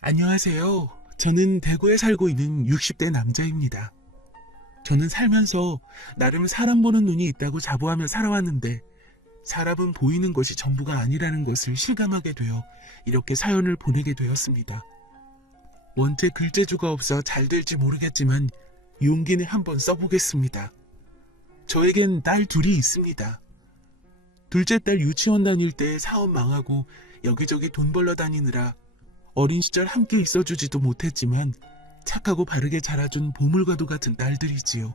안녕하세요. 저는 대구에 살고 있는 60대 남자입니다. 저는 살면서 나름 사람 보는 눈이 있다고 자부하며 살아왔는데 사람은 보이는 것이 전부가 아니라는 것을 실감하게 되어 이렇게 사연을 보내게 되었습니다. 원체 글재주가 없어 잘 될지 모르겠지만 용기는 한번 써보겠습니다. 저에겐 딸 둘이 있습니다. 둘째 딸 유치원 다닐 때 사업 망하고 여기저기 돈 벌러 다니느라 어린 시절 함께 있어주지도 못했지만 착하고 바르게 자라준 보물과도 같은 딸들이지요.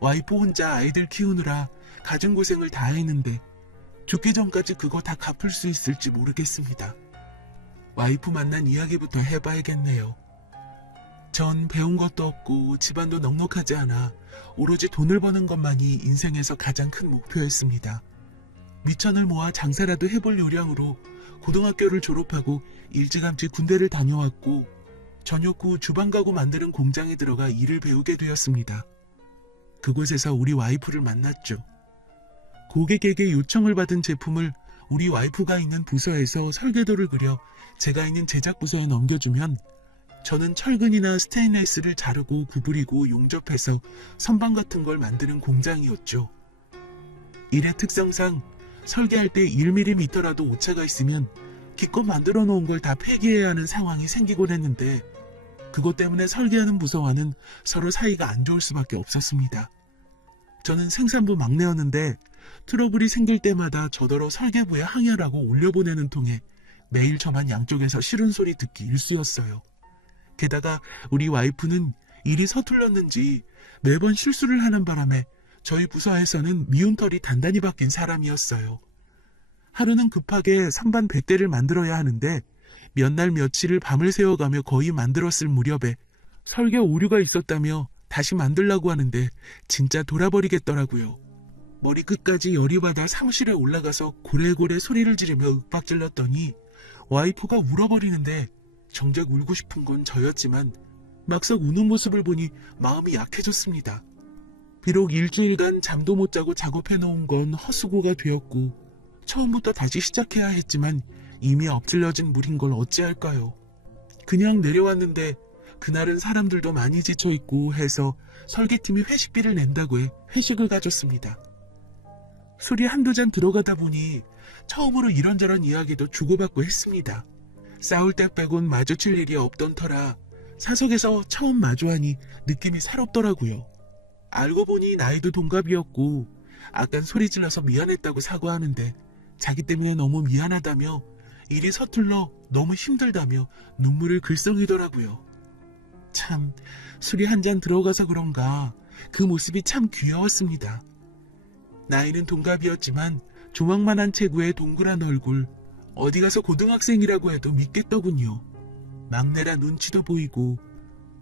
와이프 혼자 아이들 키우느라 가진 고생을 다 했는데 죽기 전까지 그거 다 갚을 수 있을지 모르겠습니다. 와이프 만난 이야기부터 해봐야겠네요. 전 배운 것도 없고 집안도 넉넉하지 않아 오로지 돈을 버는 것만이 인생에서 가장 큰 목표였습니다. 미천을 모아 장사라도 해볼 요량으로 고등학교를 졸업하고 일찌감치 군대를 다녀왔고 저녁 후 주방가구 만드는 공장에 들어가 일을 배우게 되었습니다. 그곳에서 우리 와이프를 만났죠. 고객에게 요청을 받은 제품을 우리 와이프가 있는 부서에서 설계도를 그려 제가 있는 제작 부서에 넘겨주면 저는 철근이나 스테인레스를 자르고 구부리고 용접해서 선반 같은 걸 만드는 공장이었죠. 일의 특성상 설계할 때 1mm라도 오차가 있으면 기껏 만들어 놓은 걸 다 폐기해야 하는 상황이 생기곤 했는데 그것 때문에 설계하는 부서와는 서로 사이가 안 좋을 수밖에 없었습니다. 저는 생산부 막내였는데 트러블이 생길 때마다 저더러 설계부에 항의하라고 올려보내는 통에 매일 저만 양쪽에서 싫은 소리 듣기 일쑤였어요. 게다가 우리 와이프는 일이 서툴렀는지 매번 실수를 하는 바람에 저희 부서에서는 미운털이 단단히 박힌 사람이었어요. 하루는 급하게 선반 100대를 만들어야 하는데 몇 날 며칠을 밤을 새워가며 거의 만들었을 무렵에 설계 오류가 있었다며 다시 만들라고 하는데 진짜 돌아버리겠더라고요. 머리끝까지 열이 받아 사무실에 올라가서 고래고래 소리를 지르며 윽박질렀더니 와이프가 울어버리는데 정작 울고 싶은 건 저였지만 막상 우는 모습을 보니 마음이 약해졌습니다. 비록 일주일간 잠도 못 자고 작업해놓은 건 헛수고가 되었고 처음부터 다시 시작해야 했지만 이미 엎질러진 물인 걸 어찌할까요? 그냥 내려왔는데 그날은 사람들도 많이 지쳐있고 해서 설계팀이 회식비를 낸다고 해 회식을 가졌습니다. 술이 한두 잔 들어가다 보니 처음으로 이런저런 이야기도 주고받고 했습니다. 싸울 때 빼곤 마주칠 일이 없던 터라 사석에서 처음 마주하니 느낌이 새롭더라고요. 알고 보니 나이도 동갑이었고 아깐 소리 질러서 미안했다고 사과하는데 자기 때문에 너무 미안하다며 일이 서툴러 너무 힘들다며 눈물을 글썽이더라고요. 참 술이 한 잔 들어가서 그런가 그 모습이 참 귀여웠습니다. 나이는 동갑이었지만 조망만한 체구의 동그란 얼굴, 어디 가서 고등학생이라고 해도 믿겠더군요. 막내라 눈치도 보이고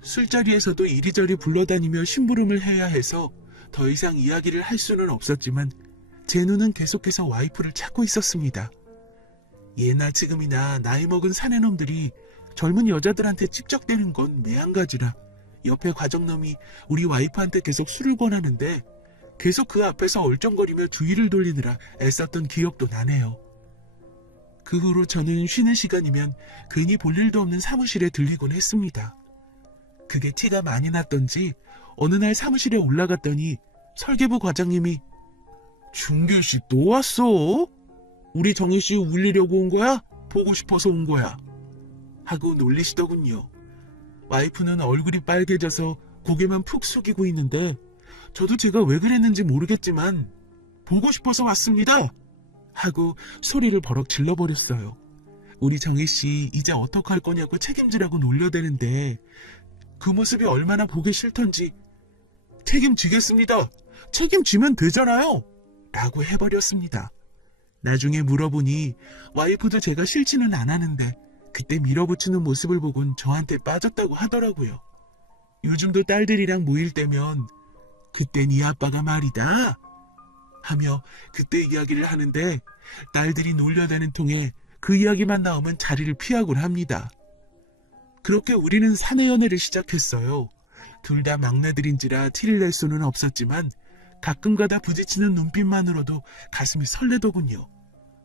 술자리에서도 이리저리 불러다니며 심부름을 해야 해서 더 이상 이야기를 할 수는 없었지만 제 눈은 계속해서 와이프를 찾고 있었습니다. 예나 지금이나 나이 먹은 사내놈들이 젊은 여자들한테 찝적대는 건 매한가지라 옆에 과정놈이 우리 와이프한테 계속 술을 권하는데 계속 그 앞에서 얼쩡거리며 주의를 돌리느라 애썼던 기억도 나네요. 그 후로 저는 쉬는 시간이면 괜히 볼 일도 없는 사무실에 들리곤 했습니다. 그게 티가 많이 났던지 어느 날 사무실에 올라갔더니 설계부 과장님이 준길씨 또 왔어? 우리 정희씨 울리려고 온 거야? 보고 싶어서 온 거야? 하고 놀리시더군요. 와이프는 얼굴이 빨개져서 고개만 푹 숙이고 있는데 저도 제가 왜 그랬는지 모르겠지만 보고 싶어서 왔습니다! 하고 소리를 버럭 질러버렸어요. 우리 정희씨 이제 어떡할 거냐고 책임지라고 놀려대는데 그 모습이 얼마나 보기 싫던지 책임지겠습니다. 책임지면 되잖아요. 라고 해버렸습니다. 나중에 물어보니 와이프도 제가 싫지는 않았는데 그때 밀어붙이는 모습을 보곤 저한테 빠졌다고 하더라고요. 요즘도 딸들이랑 모일 때면 그때 네 아빠가 말이다 하며 그때 이야기를 하는데 딸들이 놀려대는 통에 그 이야기만 나오면 자리를 피하곤 합니다. 그렇게 우리는 사내 연애를 시작했어요. 둘 다 막내들인지라 티를 낼 수는 없었지만 가끔가다 부딪히는 눈빛만으로도 가슴이 설레더군요.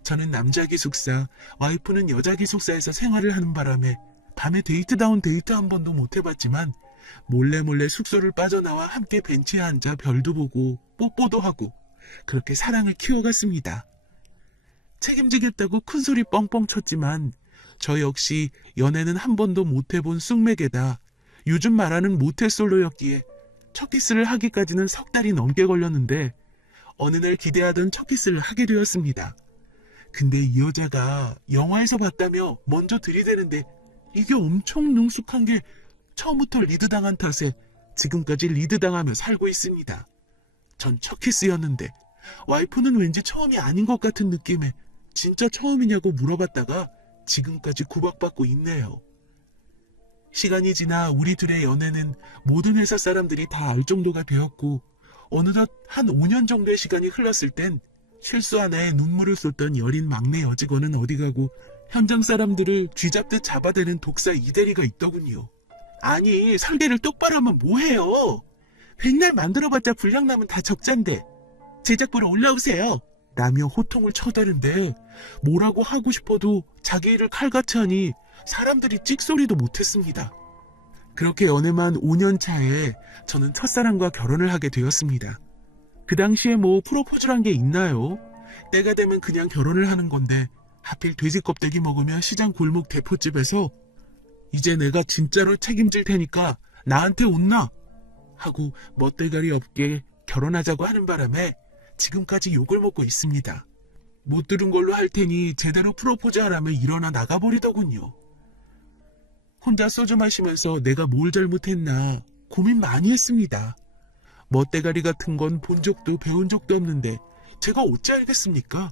저는 남자 기숙사, 와이프는 여자 기숙사에서 생활을 하는 바람에 밤에 데이트다운 데이트 한 번도 못 해봤지만 몰래 몰래 숙소를 빠져나와 함께 벤치에 앉아 별도 보고 뽀뽀도 하고 그렇게 사랑을 키워갔습니다. 책임지겠다고 큰소리 뻥뻥 쳤지만 저 역시 연애는 한 번도 못 해본 쑥맥에다 요즘 말하는 모태솔로였기에 첫 키스를 하기까지는 석 달이 넘게 걸렸는데 어느 날 기대하던 첫 키스를 하게 되었습니다. 근데 이 여자가 영화에서 봤다며 먼저 들이대는데 이게 엄청 능숙한 게 처음부터 리드당한 탓에 지금까지 리드당하며 살고 있습니다. 전 첫 키스였는데 와이프는 왠지 처음이 아닌 것 같은 느낌에 진짜 처음이냐고 물어봤다가 지금까지 구박받고 있네요. 시간이 지나 우리 둘의 연애는 모든 회사 사람들이 다 알 정도가 되었고 어느덧 한 5년 정도의 시간이 흘렀을 땐 실수 하나에 눈물을 쏟던 여린 막내 여직원은 어디 가고 현장 사람들을 쥐잡듯 잡아대는 독사 이대리가 있더군요. 아니 설계를 똑바로 하면 뭐해요? 백날 만들어봤자 분량남은 다 적잔데 제작부로 올라오세요 라며 호통을 쳐대는데 뭐라고 하고 싶어도 자기 일을 칼같이 하니 사람들이 찍소리도 못했습니다. 그렇게 연애만 5년 차에 저는 첫사랑과 결혼을 하게 되었습니다. 그 당시에 뭐 프로포즈란 게 있나요? 때가 되면 그냥 결혼을 하는 건데 하필 돼지 껍데기 먹으면 시장 골목 대포집에서 이제 내가 진짜로 책임질 테니까 나한테 온나? 하고 멋대가리 없게 결혼하자고 하는 바람에 지금까지 욕을 먹고 있습니다. 못 들은 걸로 할 테니 제대로 프로포즈 하라며 일어나 나가버리더군요. 혼자 소주 마시면서 내가 뭘 잘못했나 고민 많이 했습니다. 멋대가리 같은 건 본 적도 배운 적도 없는데 제가 어찌 알겠습니까?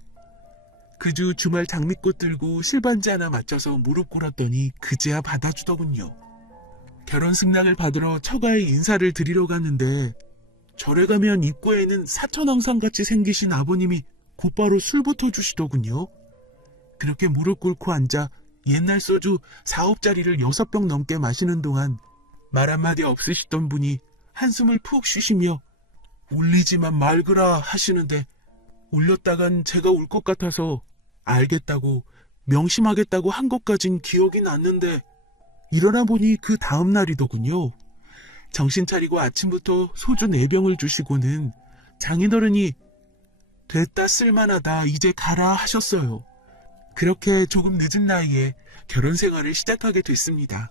그 주 주말 장미꽃 들고 실반지 하나 맞춰서 무릎 꿇었더니 그제야 받아주더군요. 결혼 승낙을 받으러 처가에 인사를 드리러 갔는데 절에 가면 입구에는 사천왕상같이 생기신 아버님이 곧바로 술부터 주시더군요. 그렇게 무릎 꿇고 앉아 옛날 소주 4홉짜리를 6병 넘게 마시는 동안 말 한마디 없으시던 분이 한숨을 푹 쉬시며 울리지만 말거라 하시는데 울렸다간 제가 울 것 같아서 알겠다고 명심하겠다고 한 것까진 기억이 났는데 일어나 보니 그 다음 날이더군요. 정신 차리고 아침부터 소주 4병을 주시고는 장인어른이 됐다 쓸만하다 이제 가라 하셨어요. 그렇게 조금 늦은 나이에 결혼 생활을 시작하게 됐습니다.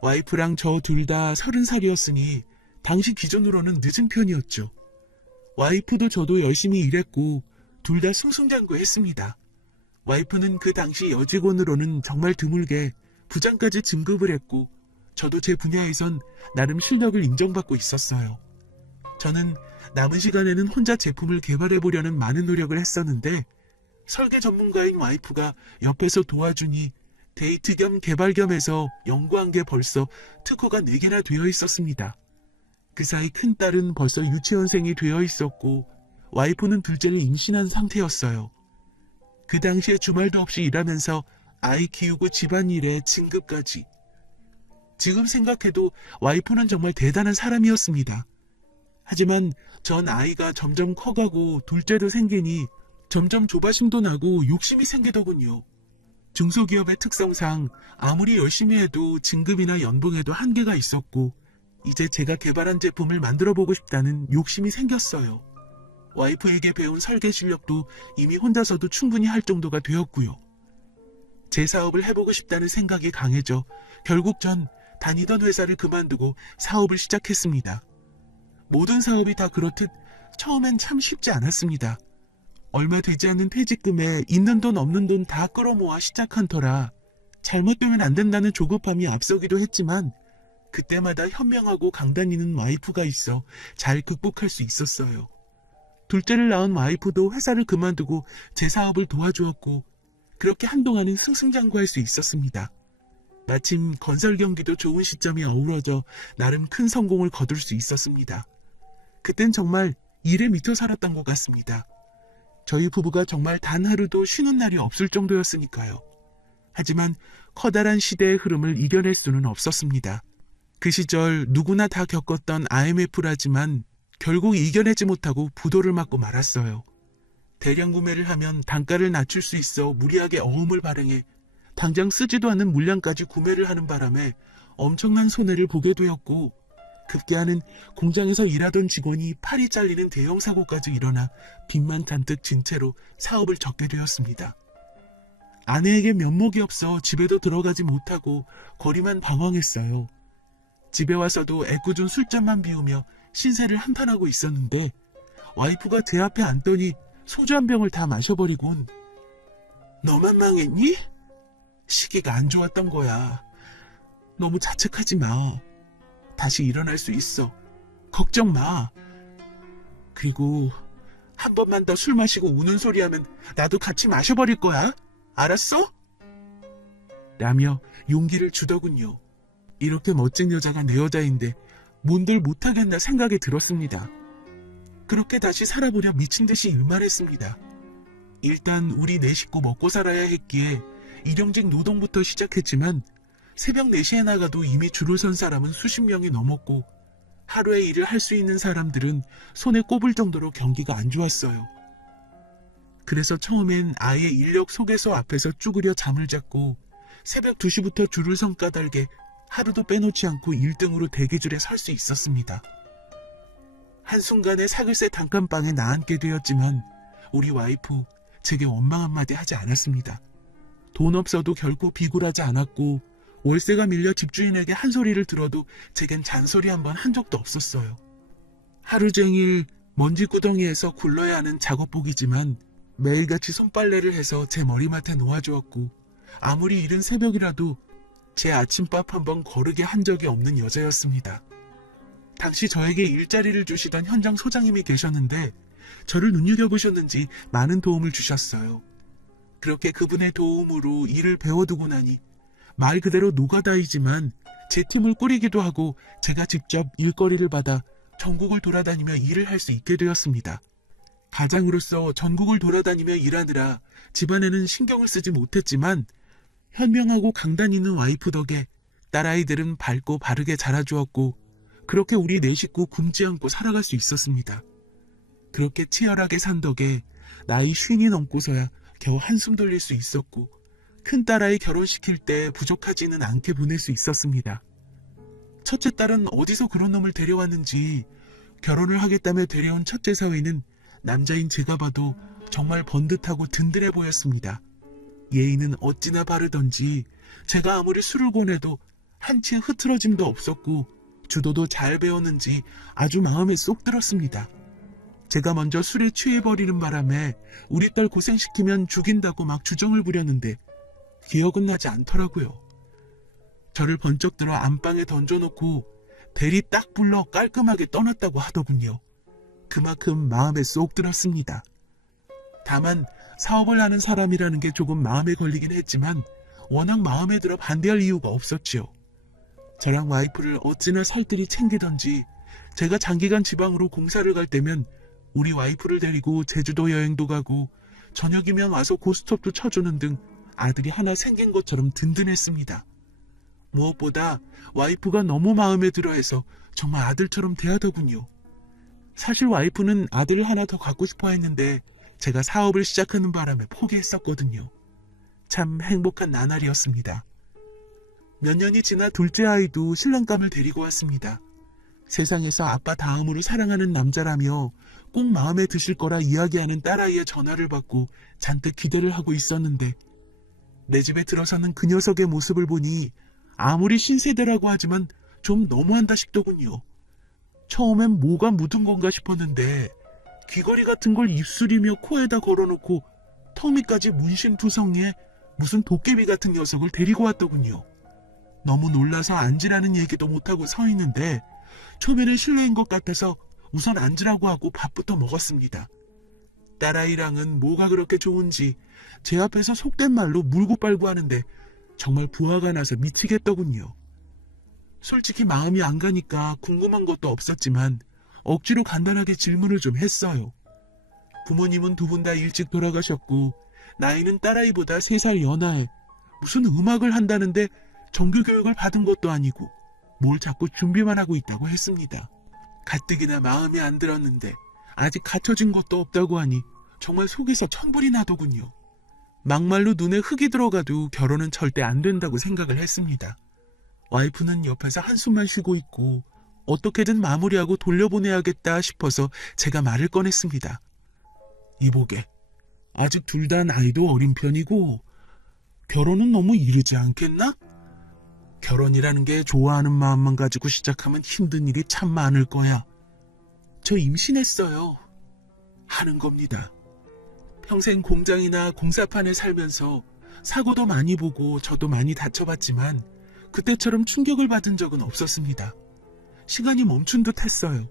와이프랑 저 둘 다 30살이었으니 당시 기준으로는 늦은 편이었죠. 와이프도 저도 열심히 일했고 둘 다 승승장구했습니다. 와이프는 그 당시 여직원으로는 정말 드물게 부장까지 진급을 했고 저도 제 분야에선 나름 실력을 인정받고 있었어요. 저는 남은 시간에는 혼자 제품을 개발해보려는 많은 노력을 했었는데 설계 전문가인 와이프가 옆에서 도와주니 데이트 겸 개발 겸 해서 연구한 게 벌써 특허가 4개나 되어 있었습니다. 그 사이 큰딸은 벌써 유치원생이 되어 있었고 와이프는 둘째를 임신한 상태였어요. 그 당시에 주말도 없이 일하면서 아이 키우고 집안일에 진급까지. 지금 생각해도 와이프는 정말 대단한 사람이었습니다. 하지만 전 아이가 점점 커가고 둘째도 생기니 점점 조바심도 나고 욕심이 생기더군요. 중소기업의 특성상 아무리 열심히 해도 진급이나 연봉에도 한계가 있었고 이제 제가 개발한 제품을 만들어보고 싶다는 욕심이 생겼어요. 와이프에게 배운 설계 실력도 이미 혼자서도 충분히 할 정도가 되었고요. 제 사업을 해보고 싶다는 생각이 강해져 결국 전 다니던 회사를 그만두고 사업을 시작했습니다. 모든 사업이 다 그렇듯 처음엔 참 쉽지 않았습니다. 얼마 되지 않는 퇴직금에 있는 돈 없는 돈 다 끌어모아 시작한 터라 잘못되면 안 된다는 조급함이 앞서기도 했지만 그때마다 현명하고 강다니는 와이프가 있어 잘 극복할 수 있었어요. 둘째를 낳은 와이프도 회사를 그만두고 제 사업을 도와주었고 그렇게 한동안은 승승장구할 수 있었습니다. 마침 건설 경기도 좋은 시점이 어우러져 나름 큰 성공을 거둘 수 있었습니다. 그땐 정말 일에 미쳐 살았던 것 같습니다. 저희 부부가 정말 단 하루도 쉬는 날이 없을 정도였으니까요. 하지만 커다란 시대의 흐름을 이겨낼 수는 없었습니다. 그 시절 누구나 다 겪었던 IMF라지만 결국 이겨내지 못하고 부도를 맞고 말았어요. 대량 구매를 하면 단가를 낮출 수 있어 무리하게 어음을 발행해 당장 쓰지도 않는 물량까지 구매를 하는 바람에 엄청난 손해를 보게 되었고, 급기야는 공장에서 일하던 직원이 팔이 잘리는 대형 사고까지 일어나 빚만 잔뜩 진 채로 사업을 접게 되었습니다. 아내에게 면목이 없어 집에도 들어가지 못하고 거리만 방황했어요. 집에 와서도 애꿎은 술잔만 비우며 신세를 한탄하고 있었는데, 와이프가 제 앞에 앉더니 소주 한 병을 다 마셔버리곤 "너만 망했니? 시기가 안 좋았던 거야. 너무 자책하지 마. 다시 일어날 수 있어. 걱정 마. 그리고 한 번만 더 술 마시고 우는 소리 하면 나도 같이 마셔버릴 거야. 알았어?" 라며 용기를 주더군요. 이렇게 멋진 여자가 내 여자인데 뭔들 못하겠나 생각이 들었습니다. 그렇게 다시 살아보려 미친 듯이 일만 했습니다. 일단 우리 네 식구 먹고 살아야 했기에 일용직 노동부터 시작했지만, 새벽 4시에 나가도 이미 줄을 선 사람은 수십 명이 넘었고, 하루에 일을 할 수 있는 사람들은 손에 꼽을 정도로 경기가 안 좋았어요. 그래서 처음엔 아예 인력 소개소 앞에서 쭈그려 잠을 잤고, 새벽 2시부터 줄을 선 까닭에 하루도 빼놓지 않고 1등으로 대기줄에 설 수 있었습니다. 한순간에 사글세 단칸방에 나앉게 되었지만, 우리 와이프 제게 원망 한마디 하지 않았습니다. 돈 없어도 결코 비굴하지 않았고, 월세가 밀려 집주인에게 한 소리를 들어도 제겐 잔소리 한 번 한 적도 없었어요. 하루 종일 먼지 구덩이에서 굴러야 하는 작업복이지만 매일같이 손빨래를 해서 제 머리맡에 놓아주었고, 아무리 이른 새벽이라도 제 아침밥 한 번 거르게 한 적이 없는 여자였습니다. 당시 저에게 일자리를 주시던 현장 소장님이 계셨는데, 저를 눈여겨보셨는지 많은 도움을 주셨어요. 그렇게 그분의 도움으로 일을 배워두고 나니 말 그대로 노가다이지만 제 팀을 꾸리기도 하고, 제가 직접 일거리를 받아 전국을 돌아다니며 일을 할 수 있게 되었습니다. 가장으로서 전국을 돌아다니며 일하느라 집안에는 신경을 쓰지 못했지만, 현명하고 강단 있는 와이프 덕에 딸아이들은 밝고 바르게 자라주었고, 그렇게 우리 네 식구 굶지 않고 살아갈 수 있었습니다. 그렇게 치열하게 산 덕에 나이 50이 넘고서야 겨우 한숨 돌릴 수 있었고, 큰 딸아이 결혼시킬 때 부족하지는 않게 보낼 수 있었습니다. 첫째 딸은 어디서 그런 놈을 데려왔는지, 결혼을 하겠다며 데려온 첫째 사위는 남자인 제가 봐도 정말 번듯하고 든든해 보였습니다. 예의는 어찌나 바르던지 제가 아무리 술을 권해도 한치 흐트러짐도 없었고, 주도도 잘 배웠는지 아주 마음에 쏙 들었습니다. 제가 먼저 술에 취해버리는 바람에 우리 딸 고생시키면 죽인다고 막 주정을 부렸는데 기억은 나지 않더라고요. 저를 번쩍 들어 안방에 던져놓고 대리 딱 불러 깔끔하게 떠났다고 하더군요. 그만큼 마음에 쏙 들었습니다. 다만 사업을 하는 사람이라는 게 조금 마음에 걸리긴 했지만, 워낙 마음에 들어 반대할 이유가 없었지요. 저랑 와이프를 어찌나 살뜰히 챙기던지, 제가 장기간 지방으로 공사를 갈 때면 우리 와이프를 데리고 제주도 여행도 가고, 저녁이면 와서 고스톱도 쳐주는 등 아들이 하나 생긴 것처럼 든든했습니다. 무엇보다 와이프가 너무 마음에 들어해서 정말 아들처럼 대하더군요. 사실 와이프는 아들을 하나 더 갖고 싶어 했는데 제가 사업을 시작하는 바람에 포기했었거든요. 참 행복한 나날이었습니다. 몇 년이 지나 둘째 아이도 신랑감을 데리고 왔습니다. 세상에서 아빠 다음으로 사랑하는 남자라며 꼭 마음에 드실 거라 이야기하는 딸아이의 전화를 받고 잔뜩 기대를 하고 있었는데, 내 집에 들어서는 그 녀석의 모습을 보니 아무리 신세대라고 하지만 좀 너무한다 싶더군요. 처음엔 뭐가 묻은 건가 싶었는데, 귀걸이 같은 걸 입술이며 코에다 걸어놓고 턱밑까지 문신투성이에 무슨 도깨비 같은 녀석을 데리고 왔더군요. 너무 놀라서 앉으라는 얘기도 못하고 서 있는데, 초면에 실례인 것 같아서 우선 앉으라고 하고 밥부터 먹었습니다. 딸아이랑은 뭐가 그렇게 좋은지 제 앞에서 속된 말로 물고 빨고 하는데 정말 부화가 나서 미치겠더군요. 솔직히 마음이 안 가니까 궁금한 것도 없었지만 억지로 간단하게 질문을 좀 했어요. 부모님은 두 분 다 일찍 돌아가셨고, 나이는 딸아이보다 3살 연하에 무슨 음악을 한다는데 정규교육을 받은 것도 아니고 뭘 자꾸 준비만 하고 있다고 했습니다. 가뜩이나 마음에 안 들었는데 아직 갖춰진 것도 없다고 하니 정말 속에서 천불이 나더군요. 막말로 눈에 흙이 들어가도 결혼은 절대 안 된다고 생각을 했습니다. 와이프는 옆에서 한숨만 쉬고 있고 어떻게든 마무리하고 돌려보내야겠다 싶어서 제가 말을 꺼냈습니다. 이보게, 아직 둘 다 나이도 어린 편이고 결혼은 너무 이르지 않겠나? 결혼이라는 게 좋아하는 마음만 가지고 시작하면 힘든 일이 참 많을 거야. 저 임신했어요. 하는 겁니다. 평생 공장이나 공사판에 살면서 사고도 많이 보고 저도 많이 다쳐봤지만 그때처럼 충격을 받은 적은 없었습니다. 시간이 멈춘 듯 했어요.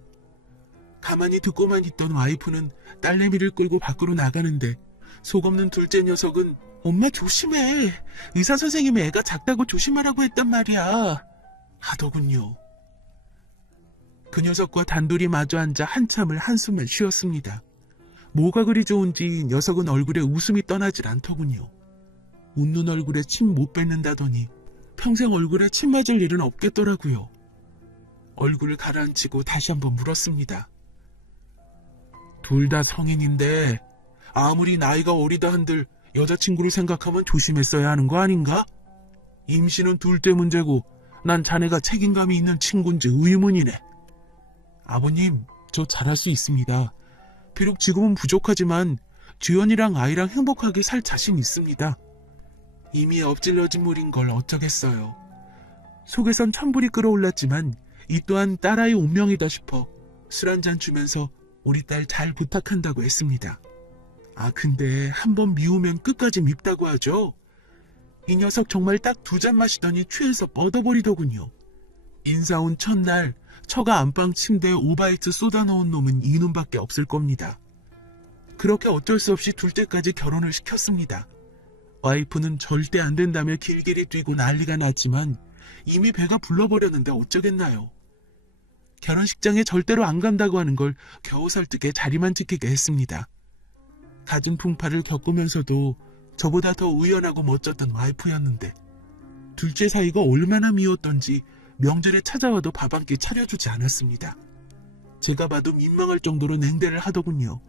가만히 듣고만 있던 와이프는 딸내미를 끌고 밖으로 나가는데 속 없는 둘째 녀석은 엄마 조심해. 의사 선생님이 애가 작다고 조심하라고 했단 말이야. 하더군요. 그 녀석과 단둘이 마주 앉아 한참을 한숨을 쉬었습니다. 뭐가 그리 좋은지 녀석은 얼굴에 웃음이 떠나질 않더군요. 웃는 얼굴에 침 못 뱉는다더니 평생 얼굴에 침 맞을 일은 없겠더라고요. 얼굴을 가라앉히고 다시 한번 물었습니다. 둘 다 성인인데 아무리 나이가 어리다 한들 여자친구를 생각하면 조심했어야 하는 거 아닌가? 임신은 둘째 문제고 난 자네가 책임감이 있는 친구인지 의문이네. 아버님, 저 잘할 수 있습니다. 비록 지금은 부족하지만 주연이랑 아이랑 행복하게 살 자신 있습니다. 이미 엎질러진 물인 걸 어쩌겠어요. 속에선 천불이 끓어올랐지만 이 또한 딸아이 운명이다 싶어 술 한잔 주면서 우리 딸 잘 부탁한다고 했습니다. 아, 근데 한번 미우면 끝까지 밉다고 하죠. 이 녀석 정말 딱 2잔 마시더니 취해서 뻗어버리더군요. 인사 온 첫날 처가 안방 침대에 오바이트 쏟아놓은 놈은 이놈밖에 없을 겁니다. 그렇게 어쩔 수 없이 둘째까지 결혼을 시켰습니다. 와이프는 절대 안 된다며 길길이 뛰고 난리가 났지만 이미 배가 불러버렸는데 어쩌겠나요. 결혼식장에 절대로 안 간다고 하는 걸 겨우 설득해 자리만 지키게 했습니다. 갖은 풍파를 겪으면서도 저보다 더 의연하고 멋졌던 와이프였는데 둘째 사이가 얼마나 미웠던지 명절에 찾아와도 밥 한 끼 차려주지 않았습니다. 제가 봐도 민망할 정도로 냉대를 하더군요.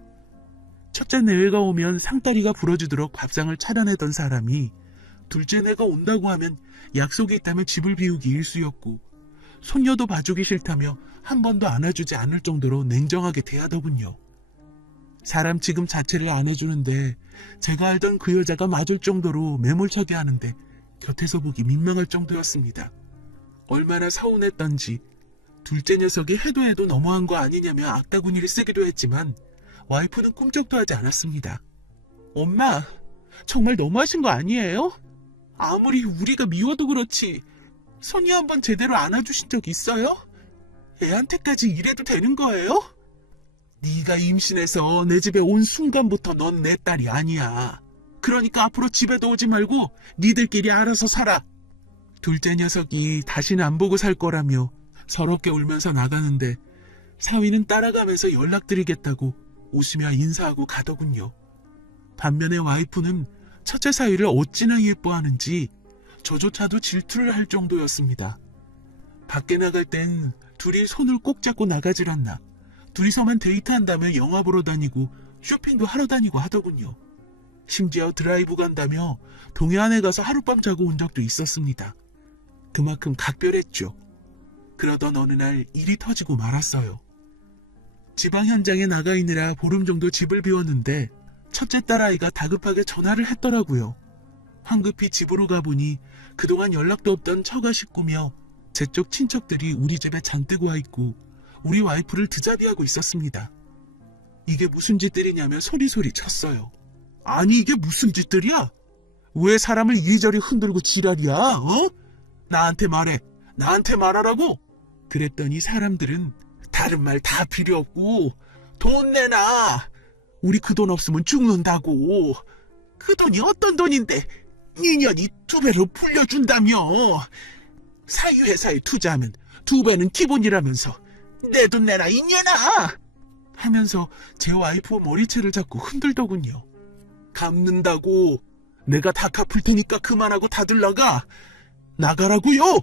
첫째 내외가 오면 상다리가 부러지도록 밥상을 차려내던 사람이 둘째 내가 온다고 하면 약속이 있다면 집을 비우기 일쑤였고 손녀도 봐주기 싫다며 한 번도 안아주지 않을 정도로 냉정하게 대하더군요. 사람 지금 자체를 안 해주는데 제가 알던 그 여자가 맞을 정도로 매몰차게 하는데 곁에서 보기 민망할 정도였습니다. 얼마나 서운했던지 둘째 녀석이 해도 너무한 거 아니냐며 악다구니를 쓰기도 했지만 와이프는 꿈쩍도 하지 않았습니다. 엄마, 정말 너무하신 거 아니에요? 아무리 우리가 미워도 그렇지 손이 한번 제대로 안아주신 적 있어요? 애한테까지 이래도 되는 거예요? 네가 임신해서 내 집에 온 순간부터 넌 내 딸이 아니야. 그러니까 앞으로 집에도 오지 말고 니들끼리 알아서 살아. 둘째 녀석이 다시는 안 보고 살 거라며 서럽게 울면서 나가는데 사위는 따라가면서 연락드리겠다고 웃으며 인사하고 가더군요. 반면에 와이프는 첫째 사위를 어찌나 예뻐하는지 저조차도 질투를 할 정도였습니다. 밖에 나갈 땐 둘이 손을 꼭 잡고 나가질 않나. 둘이서만 데이트한다며 영화 보러 다니고 쇼핑도 하러 다니고 하더군요. 심지어 드라이브 간다며 동해안에 가서 하룻밤 자고 온 적도 있었습니다. 그만큼 각별했죠. 그러던 어느 날 일이 터지고 말았어요. 지방 현장에 나가 있느라 보름 정도 집을 비웠는데 첫째 딸아이가 다급하게 전화를 했더라고요. 황급히 집으로 가보니 그동안 연락도 없던 처가 식구며 제 쪽 친척들이 우리 집에 잔뜩 와 있고 우리 와이프를 드자비하고 있었습니다. 이게 무슨 짓들이냐며 소리소리 쳤어요. 아니 이게 무슨 짓들이야? 왜 사람을 이리저리 흔들고 지랄이야? 어? 나한테 말해. 나한테 말하라고. 그랬더니 사람들은 다른 말 다 필요 없고 돈 내놔. 우리 그 돈 없으면 죽는다고. 그 돈이 어떤 돈인데 2년이 2배로 불려준다며. 사유회사에 투자하면 2배는 기본이라면서 내 돈 내놔 이년아 하면서 제 와이프 머리채를 잡고 흔들더군요. 갚는다고. 내가 다 갚을 테니까 그만하고 다들 나가. 나가라고요.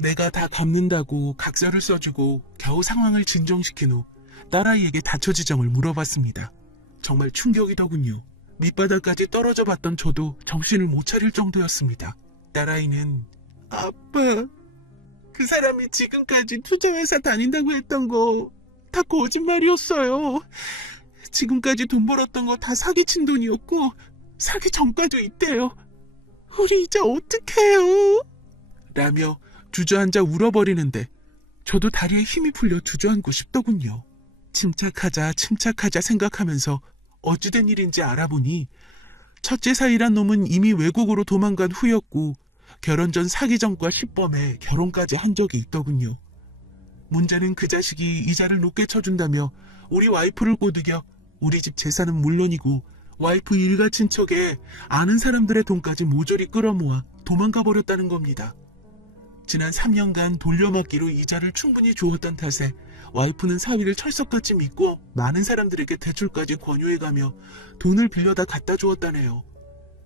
내가 다 갚는다고 각서를 써주고 겨우 상황을 진정시킨 후 딸아이에게 다처 지정을 물어봤습니다. 정말 충격이더군요. 밑바닥까지 떨어져 봤던 저도 정신을 못 차릴 정도였습니다. 딸아이는 아빠, 그 사람이 지금까지 투자회사 다닌다고 했던 거 다 거짓말이었어요. 지금까지 돈 벌었던 거 다 사기친 돈이었고 사기 전과도 있대요. 우리 이제 어떡해요? 라며 주저앉아 울어버리는데 저도 다리에 힘이 풀려 주저앉고 싶더군요. 침착하자 생각하면서 어찌된 일인지 알아보니 첫째 사위란 놈은 이미 외국으로 도망간 후였고 결혼 전 사기 전과 10범에 결혼까지 한 적이 있더군요. 문제는 그 자식이 이자를 높게 쳐준다며 우리 와이프를 꼬드겨 우리 집 재산은 물론이고 와이프 일가 친척에 아는 사람들의 돈까지 모조리 끌어모아 도망가 버렸다는 겁니다. 지난 3년간 돌려막기로 이자를 충분히 주었던 탓에 와이프는 사위를 철석같이 믿고 많은 사람들에게 대출까지 권유해가며 돈을 빌려다 갖다 주었다네요.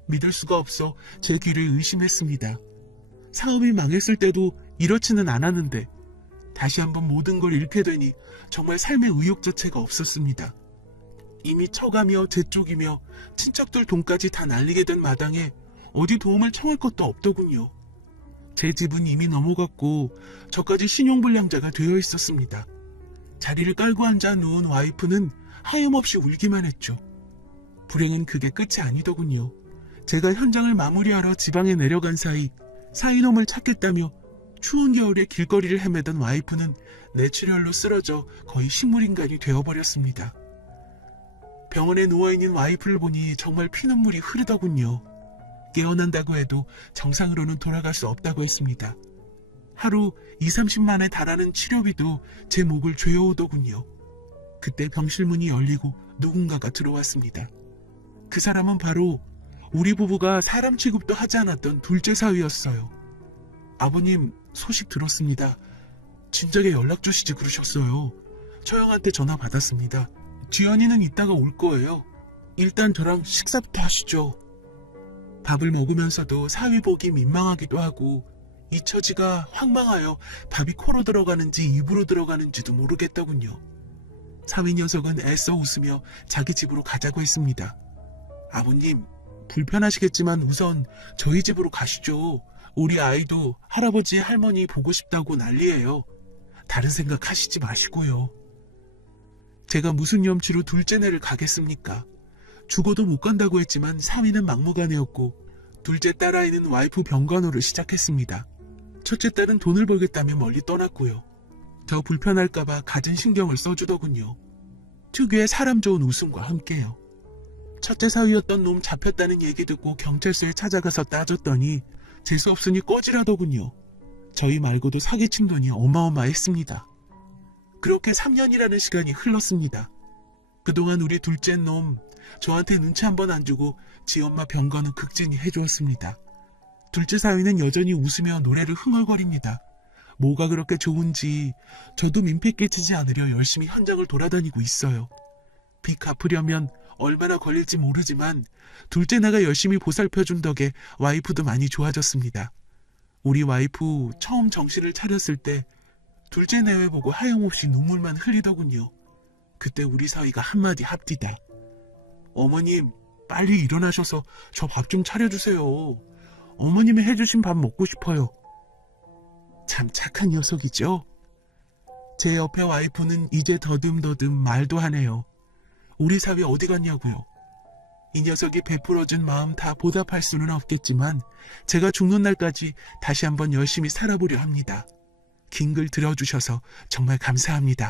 믿을 수가 없어 제 귀를 의심했습니다. 사업이 망했을 때도 이렇지는 않았는데 다시 한번 모든 걸 잃게 되니 정말 삶의 의욕 자체가 없었습니다. 이미 처가며 제 쪽이며 친척들 돈까지 다 날리게 된 마당에 어디 도움을 청할 것도 없더군요. 제 집은 이미 넘어갔고 저까지 신용불량자가 되어 있었습니다. 자리를 깔고 앉아 누운 와이프는 하염없이 울기만 했죠. 불행은 그게 끝이 아니더군요. 제가 현장을 마무리하러 지방에 내려간 사이 사이놈을 찾겠다며 추운 겨울에 길거리를 헤매던 와이프는 뇌출혈로 쓰러져 거의 식물인간이 되어버렸습니다. 병원에 누워있는 와이프를 보니 정말 피눈물이 흐르더군요. 깨어난다고 해도 정상으로는 돌아갈 수 없다고 했습니다. 하루 20-30만에 달하는 치료비도 제 목을 죄어오더군요. 그때 병실 문이 열리고 누군가가 들어왔습니다. 그 사람은 바로 우리 부부가 사람 취급도 하지 않았던 둘째 사위였어요. 아버님, 소식 들었습니다. 진작에 연락 주시지 그러셨어요. 처형한테 전화 받았습니다. 지연이는 이따가 올 거예요. 일단 저랑 식사부터 하시죠. 밥을 먹으면서도 사위 보기 민망하기도 하고 잊혀지가 황망하여 밥이 코로 들어가는지 입으로 들어가는지도 모르겠더군요. 사위 녀석은 애써 웃으며 자기 집으로 가자고 했습니다. 아버님, 불편하시겠지만 우선 저희 집으로 가시죠. 우리 아이도 할아버지 할머니 보고 싶다고 난리예요. 다른 생각 하시지 마시고요. 제가 무슨 염치로 둘째네를 가겠습니까? 죽어도 못 간다고 했지만 사위는 막무가내였고 둘째 딸아이는 와이프 병간호를 시작했습니다. 첫째 딸은 돈을 벌겠다며 멀리 떠났고요. 저 불편할까봐 갖은 신경을 써주더군요. 특유의 사람 좋은 웃음과 함께요. 첫째 사위였던 놈 잡혔다는 얘기 듣고 경찰서에 찾아가서 따졌더니 재수없으니 꺼지라더군요. 저희 말고도 사기친 돈이 어마어마했습니다. 그렇게 3년이라는 시간이 흘렀습니다. 그동안 우리 둘째 놈 저한테 눈치 한번 안 주고 지 엄마 병간호 극진히 해주었습니다. 둘째 사위는 여전히 웃으며 노래를 흥얼거립니다. 뭐가 그렇게 좋은지 저도 민폐 끼치지 않으려 열심히 현장을 돌아다니고 있어요. 빚 갚으려면 얼마나 걸릴지 모르지만 둘째 내가 열심히 보살펴준 덕에 와이프도 많이 좋아졌습니다. 우리 와이프 처음 정신을 차렸을 때 둘째 내외 보고 하염없이 눈물만 흘리더군요. 그때 우리 사위가 한마디 합디다. 어머님, 빨리 일어나셔서 저 밥 좀 차려주세요. 어머님이 해주신 밥 먹고 싶어요. 참 착한 녀석이죠? 제 옆에 와이프는 이제 더듬더듬 말도 하네요. 우리 사위 어디 갔냐고요. 이 녀석이 베풀어준 마음 다 보답할 수는 없겠지만 제가 죽는 날까지 다시 한번 열심히 살아보려 합니다. 긴 글 들어주셔서 정말 감사합니다.